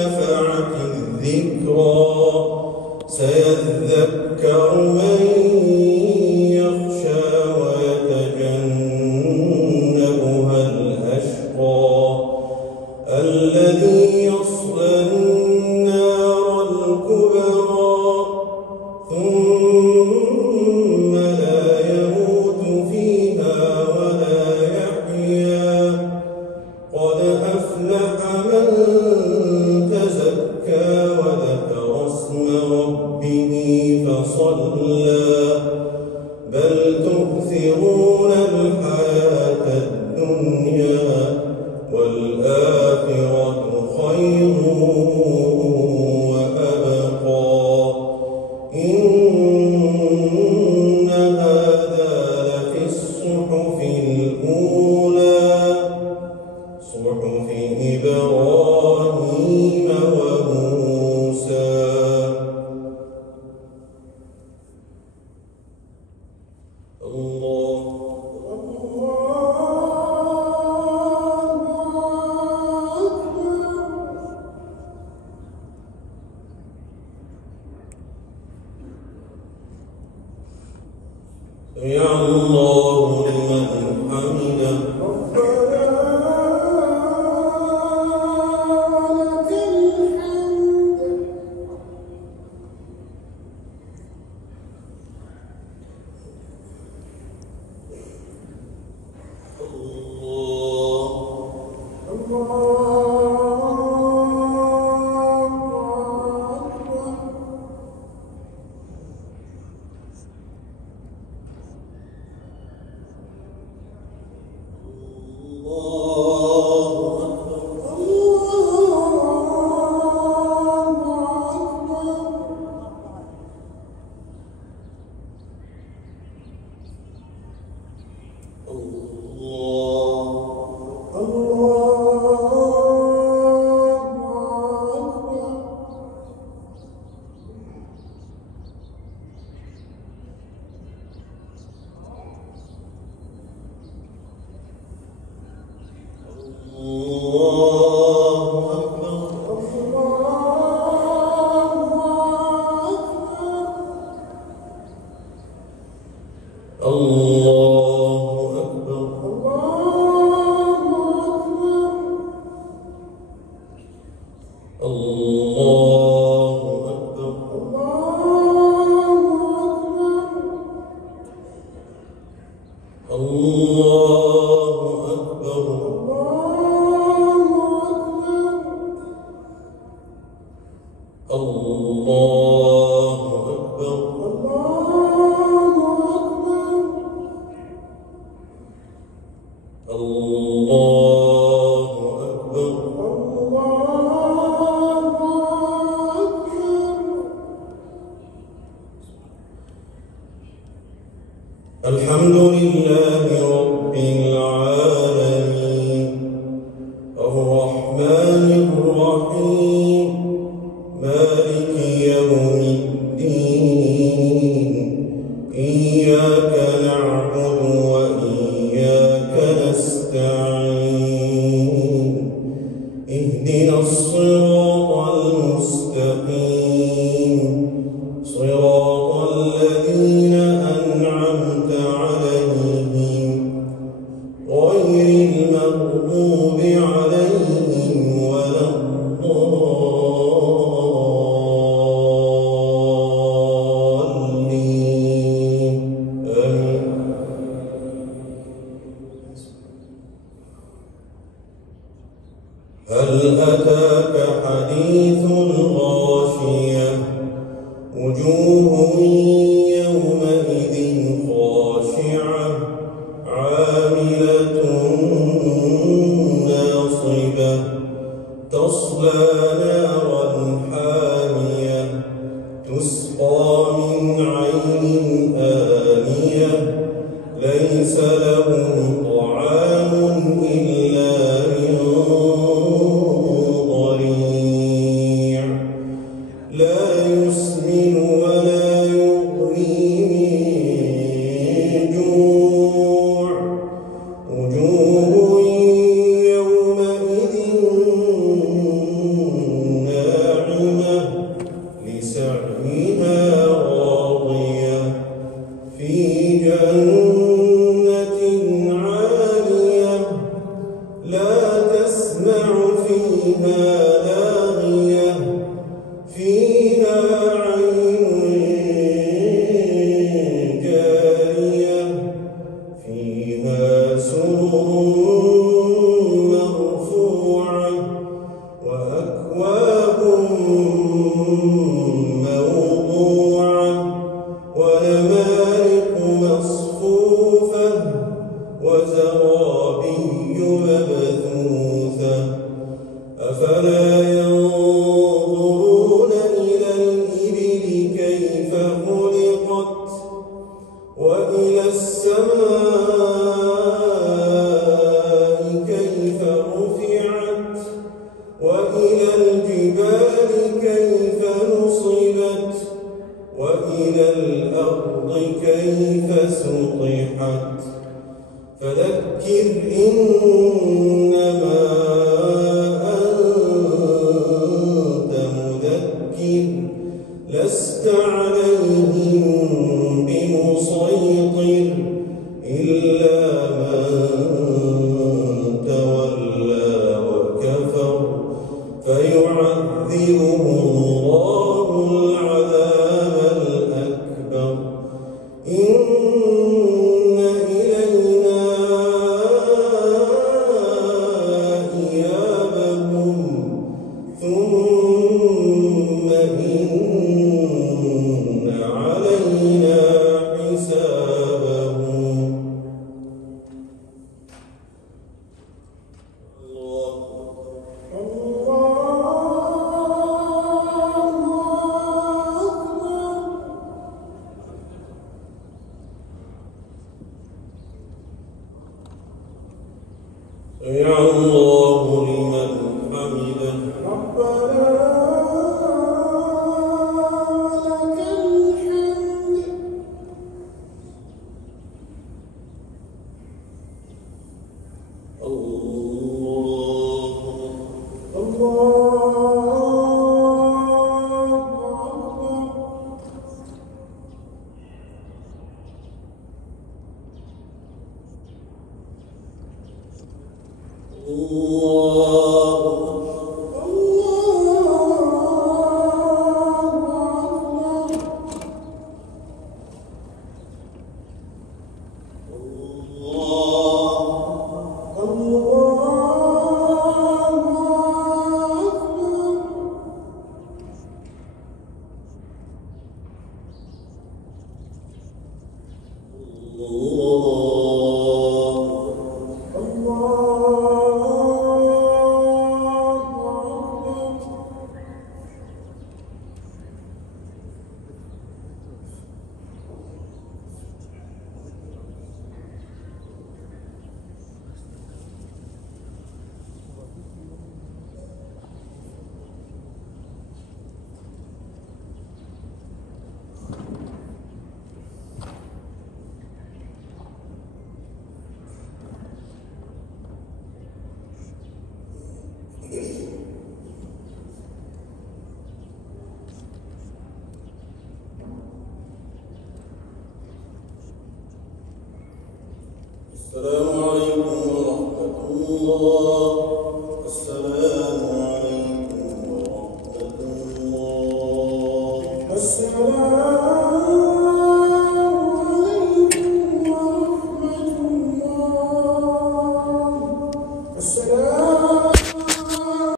نفعت الذكرى سيذكر من يخشى ويتجنبها الأشقى الذي يصلى النار الكبرى ثم لا يموت فيها ولا يحيا قد أفلح من تزكى وذكر اسم ربه فصلى بل تؤثرون الحياة الدنيا والآخرة خير وأبقى إن هذا لفي الصحف الأولى صحف إبراهيم وموسى. الله يا الله لمن حمده الحمد لله رب العالمين الرحمن الرحيم مالك يوم الدين إياك نعبد وإياك نستعين اهدنا الصراط المستقيم صراط الذين أنعمت عليهم غير المغضوب عليهم ولا الضالين آمين. هل أتاك حديث الغاشية وجوه يومئذ خاشعة عاملة ناصبة تصلى نارا حامية تسقى من عين آنية ليس لهم طعام إلا من ضريع لا يسمن ولا يغني من جوع وجوه يومئذ وأكواب موضوعة ونمارق مصفوفة وزرابي مبثوثة أفلا ينظرون إلى الإبل كيف خلقت وإلى السماء كيف رفعت وإلى الجبال كيف نصبت وإلى الأرض كيف سطحت فذكر إنما أنت مذكر لست عليهم بمسيطر إلا من تولى وكفر فيعذبه الله العذاب الأكبر إن إلينا إيابهم ثم إن علينا حسابهم. سمع الله لمن حمده ربنا لك الحمد. الله السلام عليكم ورحمة الله. السلام عليكم ورحمة الله. السلام عليكم ورحمة الله. السلام